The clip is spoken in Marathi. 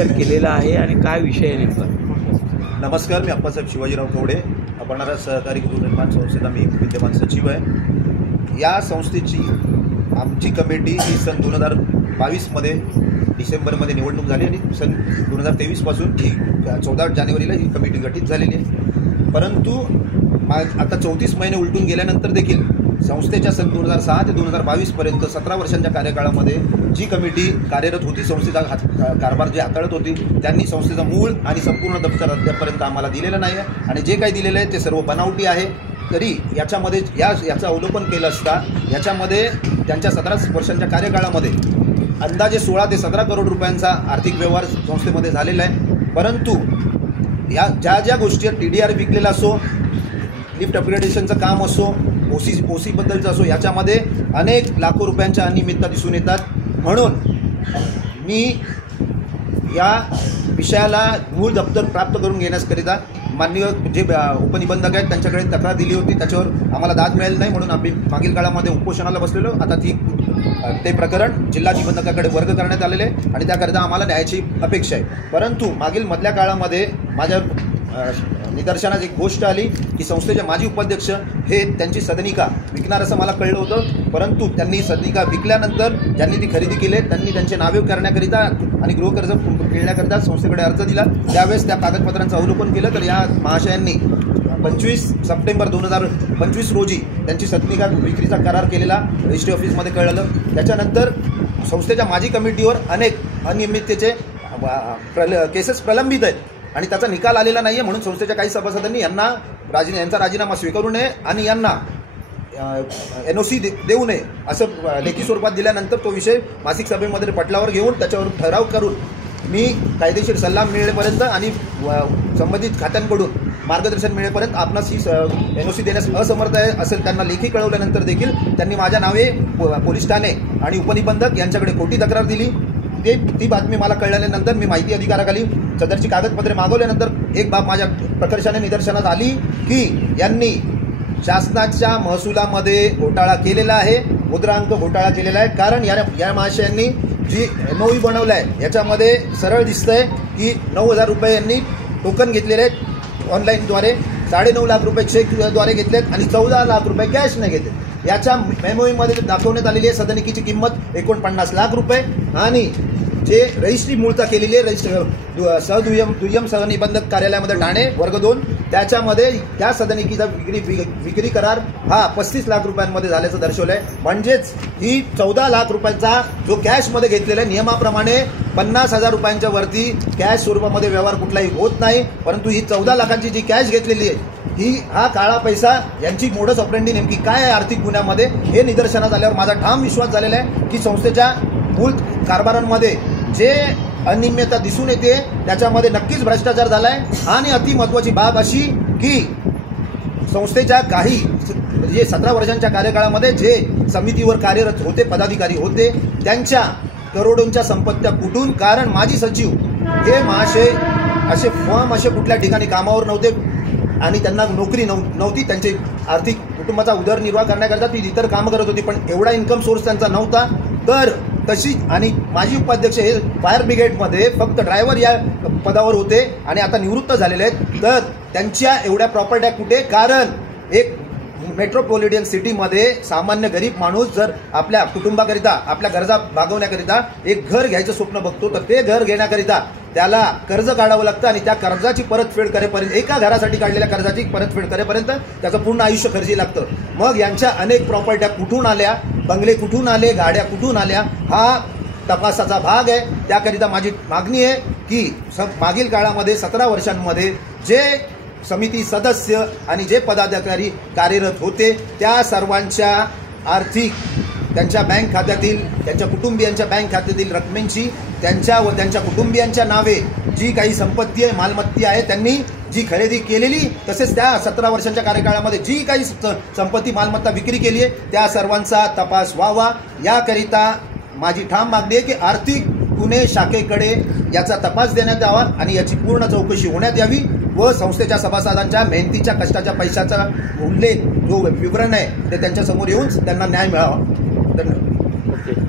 विस्तार केलेला आहे आणि काय विषय आहे नेमका? नमस्कार, मी अप्पासाहेब शिवाजीराव कवडे, अपनारा सहकारी गृहनिर्माण संस्थेचा मी विद्यमान सचिव आहे। या संस्थेची आमची कमिटी ही सन 2022मध्ये डिसेंबरमध्ये निवडणूक झाली आणि सन 2023 पासून ही 14 जानेवारीला ही कमिटी गठीत झालेली आहे। परंतु आता 34 महिने उलटून गेल्यानंतर देखील संस्थेच्या सन 2006 ते 2022 पर्यंत 17 वर्षांच्या कार्यकाळामध्ये जी कमिटी कार्यरत होती, संस्थेचा कारभार जे हाताळत होती, त्यांनी संस्थेचं मूळ आणि संपूर्ण दप्तर अद्यापर्यंत आम्हाला दिलेलं नाही आहे आणि जे काही दिलेलं आहे ते सर्व बनावटी आहे। तरी याच्यामध्ये याचं अवलोकन केलं असता याच्यामध्ये त्यांच्या 17 वर्षांच्या कार्यकाळामध्ये अंदाजे 16 ते 17 करोड रुपयांचा आर्थिक व्यवहार संस्थेमध्ये झालेला आहे। परंतु या ज्या गोष्टी TDR विकलेला असो, लिफ्ट अपग्रेडेशनचं काम असो, ओसी बद्दलचं असो, याच्यामध्ये अनेक लाखो रुपयांच्या अनियमितता दिसून येतात। म्हणून मी या विषयाला मूळ दप्तर प्राप्त करून घेण्याकरिता माननीय जे उपनिबंधक आहेत त्यांच्याकडे तक्रार दिली होती, त्याच्यावर आम्हाला दाद मिळाली नाही म्हणून आम्ही मागील काळामध्ये उपोषणाला बसलेलो। आता ते प्रकरण जिल्हा निबंधकाकडे वर्ग करण्यात आलेले आहे आणि त्याकरिता आम्हाला न्यायाची अपेक्षा आहे। परंतु मधल्या काळामध्ये माझ्या निदर्शनास एक गोष्ट आली की संस्थेचे माजी उपाध्यक्ष हे त्यांची सदनिका विकणार असं मला कळलं होतं। परंतु त्यांनी सदनिका विकल्यानंतर ज्यांनी ती खरेदी केली त्यांनी त्यांचे नावे करण्याकरिता आणि गृहकर्ज मिळण्याकरिता संस्थेकडे अर्ज दिला। त्यावेळेस त्या कागदपत्रांचं अवलोकन केलं तर या महाशयांनी 25 सप्टेंबर 2025 रोजी त्यांची सदनिका विक्रीचा करार केलेला रजिस्ट्री ऑफिसमध्ये कळलं। त्याच्यानंतर संस्थेच्या माजी कमिटीवर अनेक अनियमिततेचे केसेस प्रलंबित आहेत आणि त्याचा निकाल आलेला नाही आहे। म्हणून संस्थेच्या काही सभासदांनी यांचा राजीनामा स्वीकारू नये आणि यांना NOC देऊ नये असं लेखी स्वरूपात दिल्यानंतर तो विषय मासिक सभेमध्ये पटलावर घेऊन त्याच्यावर ठराव करून मी कायदेशीर सल्ला मिळेपर्यंत आणि संबंधित खात्यांकडून मार्गदर्शन मिळेपर्यंत आपणास ही NOC देण्यास असमर्थ आहे असेल त्यांना लेखी कळवल्यानंतर देखील त्यांनी माझ्या नावे पोलीस ठाणे आणि उपनिबंधक यांच्याकडे खोटी तक्रार दिली। ती बातमी मला कळल्यानंतर मी माहिती अधिकाराखाली सदरची कागदपत्रे मागवल्यानंतर एक बाब माझ्या प्रकर्षाने निदर्शनास आली की यांनी शासनाच्या महसुलामध्ये घोटाळा केलेला आहे, मुद्रांक घोटाळा केलेला आहे। कारण या महाशयांनी जी MOU बनवला आहे याच्यामध्ये सरळ दिसतंय की 9,000 रुपये यांनी टोकन घेतलेले आहेत ऑनलाईनद्वारे, 9.5 लाख रुपये चेकद्वारे घेतलेत आणि 14 लाख रुपये कॅशने घेतले। याच्या MOUमध्ये दाखवण्यात आलेली आहे सदनिकेची किंमत 49 लाख रुपये आणि जे रजिस्ट्री मूळता केलेली आहे दुय्यम सहनिबंधक कार्यालयामध्ये ठाणे वर्ग 2 त्याच्यामध्ये त्या सदनिकेचा विक्री करार हा 35 लाख रुपयांमध्ये झाल्याचं दर्शवलं आहे। म्हणजेच ही 14 लाख रुपयांचा जो कॅशमध्ये घेतलेला आहे, नियमाप्रमाणे 50,000 रुपयांच्या वरती कॅश स्वरूपामध्ये व्यवहार कुठलाही होत नाही। परंतु ही 14 लाखांची जी कॅश घेतलेली आहे हा काळा पैसा यांची मोडस ऑपरेंडी नेमकी काय आहे आर्थिक गुन्ह्यामध्ये हे निदर्शनास आल्यावर माझा ठाम विश्वास झालेला आहे की संस्थेच्या मूळ कारभारांमध्ये जे अनियमितता दिसून येते त्याच्यामध्ये नक्कीच भ्रष्टाचार झालाय। आणि अति महत्त्वाची बाब अशी की संस्थेच्या काही जे 17 वर्षांच्या कार्यकाळामध्ये जे समितीवर कार्यरत होते पदाधिकारी होते त्यांच्या करोडोंच्या संपत्त्या कुठून, कारण माजी सचिव हे महाशय असे फर्म असे कुठल्या ठिकाणी कामावर नव्हते आणि त्यांना नोकरी नव्हती, त्यांचे आर्थिक कुटुंबाचा उदरनिर्वाह करण्याकरता ती इतर कामं करत होती, पण एवढा इन्कम सोर्स त्यांचा नव्हता। तर तशी आणि माजी उपाध्यक्ष हे फायर ब्रिगेडमध्ये फक्त ड्रायव्हर या पदावर होते आणि आता निवृत्त झालेले आहेत। तर त्यांच्या एवढ्या प्रॉपर्ट्या कुठे, कारण एक मेट्रोपॉलिटन सिटीमध्ये सामान्य गरीब माणूस जर आपल्या कुटुंबाकरिता आपल्या गरजा भागवण्याकरिता एक घर घ्यायचं स्वप्न बघतो तर ते घर घेण्याकरिता त्याला कर्ज काढावं लागतं आणि त्या कर्जाची परतफेड करेपर्यंत एका घरासाठी काढलेल्या कर्जाची परतफेड करेपर्यंत त्याचं पूर्ण आयुष्य खर्ची लागतं। मग यांच्या अनेक प्रॉपर्ट्या कुठून आल्या, बंगले कुठून आले, गाड्या कुठून आल्या, हा तपासाचा भाग आहे। त्याकरिता माझी मागणी आहे की मागील काळामध्ये 17 वर्षांमध्ये जे समिती सदस्य आणि जे पदाधिकारी कार्यरत होते त्या सर्वांच्या आर्थिक त्यांच्या बँक खात्यातील त्यांच्या कुटुंबियांच्या बँक खात्यातील रकमेची त्यांच्या व त्यांच्या कुटुंबियांच्या नावे जी काही संपत्ती आहे मालमत्ता आहे त्यांनी जी खरेदी केलेली तसेच त्या 17 वर्षांच्या कार्यकाळामध्ये जी काही संपत्ती मालमत्ता विक्री केली आहे त्या सर्वांचा तपास व्हावा। याकरिता माझी ठाम मागणी आहे की आर्थिक गुन्हे शाखेकडे याचा तपास देण्यात यावा आणि याची पूर्ण चौकशी होण्यात यावी व संस्थेच्या सभासदांच्या मेहनतीच्या कष्टाच्या पैशाचा उल्लेख जो विवरण आहे ते त्यांच्या समोर येऊन त्यांना न्याय मिळावा। धन्यवाद।